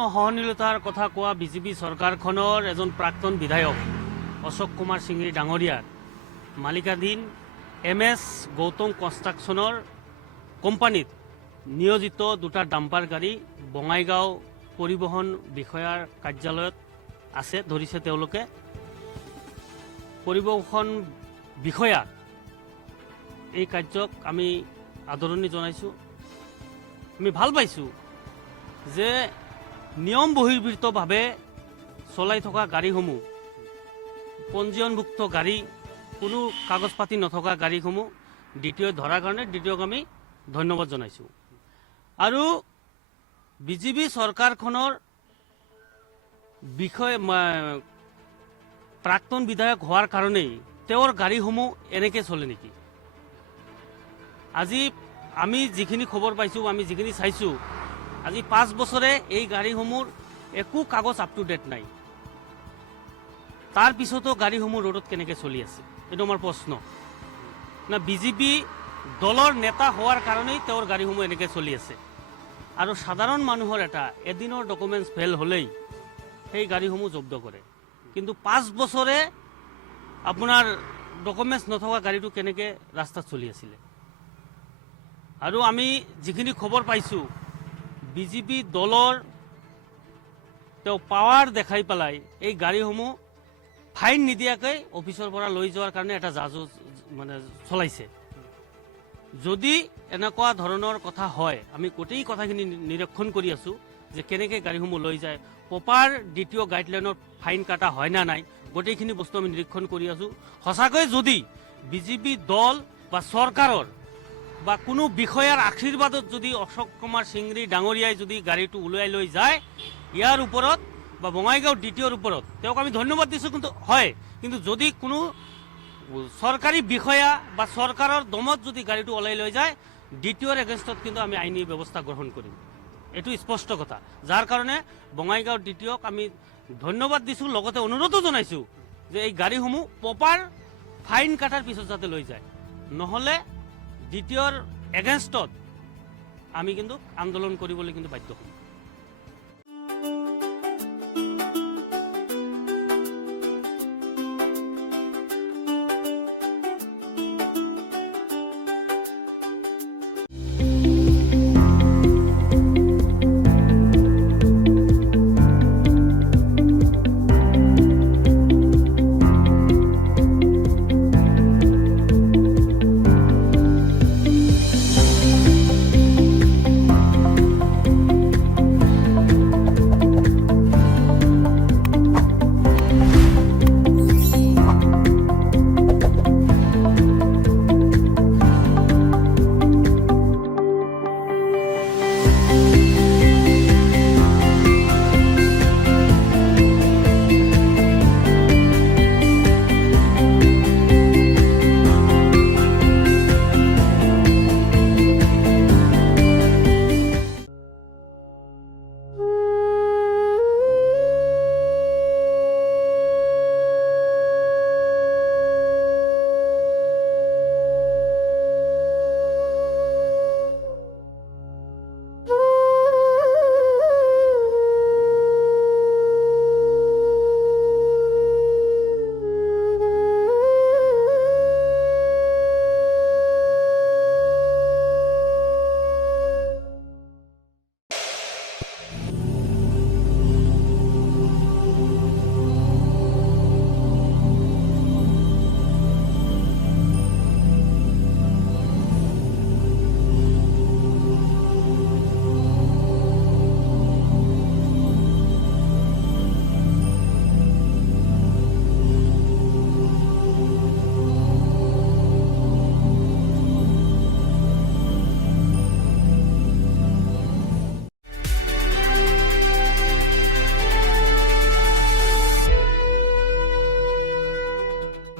সহনীলতাৰ কথা কোৱা বিজেপি চৰকাৰখনৰ এজন প্ৰাক্তন বিধায়ক অশোক কুমাৰ সিংৰি ডাঙৰীয়াৰ মালিকাধীন MS গৌতম কনষ্ট্ৰাকশ্যনৰ কোম্পানীত নিয়োজিত দুটা ডাম্পাৰ গাড়ী বঙাইগাঁও পৰিবহণ বিষয়াৰ কাৰ্যালয়ত আছে ধৰিছে তেওঁলোকে। পৰিবহণ বিষয়া এই কাৰ্যক আমি আদৰণি জনাইছোঁ। আমি ভাল পাইছোঁ যে নিয়ম বহিৰ্ভূতভাৱে চলাই থকা গাড়ীসমূহ, পঞ্জীয়নভুক্ত গাড়ী, কোনো কাগজ পাতি নথকা গাড়ীসমূহ দ্বিতীয় ধৰাৰ কাৰণে দ্বিতীয়ক আমি ধন্যবাদ জনাইছোঁ। আৰু বিজেপি চৰকাৰখনৰ বিষয় প্ৰাক্তন বিধায়ক হোৱাৰ কাৰণেই তেওঁৰ গাড়ীসমূহ এনেকৈ চলে নেকি? আজি আমি যিখিনি খবৰ পাইছোঁ, আমি যিখিনি চাইছোঁ, আজি 5 বছৰে এই গাড়ীসমূহৰ একো কাগজ আপ টু ডেট নাই। তাৰ পিছতো গাড়ীসমূহ ৰোডত কেনেকৈ চলি আছে, এইটো আমাৰ প্ৰশ্ন। না বিজেপি দলৰ নেতা হোৱাৰ কাৰণেই তেওঁৰ গাড়ীসমূহ এনেকৈ চলি আছে। আৰু সাধাৰণ মানুহৰ এটা এদিনৰ ডকুমেণ্টছ ফেল হ'লেই সেই গাড়ীসমূহ জব্দ কৰে। কিন্তু 5 বছৰে আপোনাৰ ডকুমেণ্টছ নথকা গাড়ীটো কেনেকৈ ৰাস্তাত চলি আছিলে। আৰু আমি যিখিনি খবৰ পাইছোঁ, বিজেপি দলৰ তেওঁ পাৱাৰ দেখাই পেলাই এই গাড়ীসমূহ ফাইন নিদিয়াকৈ অফিচৰ পৰা লৈ যোৱাৰ কাৰণে এটা জাজু চলাইছে। যদি এনেকুৱা ধৰণৰ কথা হয়, আমি গোটেই কথাখিনি নিৰীক্ষণ কৰি আছোঁ যে কেনেকৈ গাড়ীসমূহ লৈ যায়, প্ৰপাৰ দ্বিতীয় গাইডলাইনত ফাইন কাটা হয় না নাই, গোটেইখিনি বস্তু আমি নিৰীক্ষণ কৰি আছোঁ। সঁচাকৈ যদি বিজেপি দল বা চৰকাৰৰ বা কোনো বিষয়াৰ আশীৰ্বাদত যদি অশোক কুমাৰ সিংৰি ডাঙৰীয়াই যদি গাড়ীটো উলিয়াই লৈ যায়, ইয়াৰ ওপৰত বা বঙাইগাঁও দ্বিতীয়ৰ ওপৰত তেওঁক আমি ধন্যবাদ দিছোঁ। কিন্তু হয়, কিন্তু যদি কোনো চৰকাৰী বিষয়া বা চৰকাৰৰ দমত যদি গাড়ীটো ওলাই লৈ যায়, দ্বিতীয়ৰ এগেইনষ্টত কিন্তু আমি আইনী ব্যৱস্থা গ্ৰহণ কৰিম। এইটো স্পষ্ট কথা। যাৰ কাৰণে বঙাইগাঁও দ্বিতীয়ক আমি ধন্যবাদ দিছোঁ, লগতে অনুৰোধো জনাইছোঁ যে এই গাড়ীসমূহ প্ৰপাৰ ফাইন কাটাৰ পিছত যাতে লৈ যায়, নহ'লে দ্বিতীয়ৰ এগেইনষ্টত আমি কিন্তু আন্দোলন কৰিবলৈ কিন্তু বাধ্য হ'ম।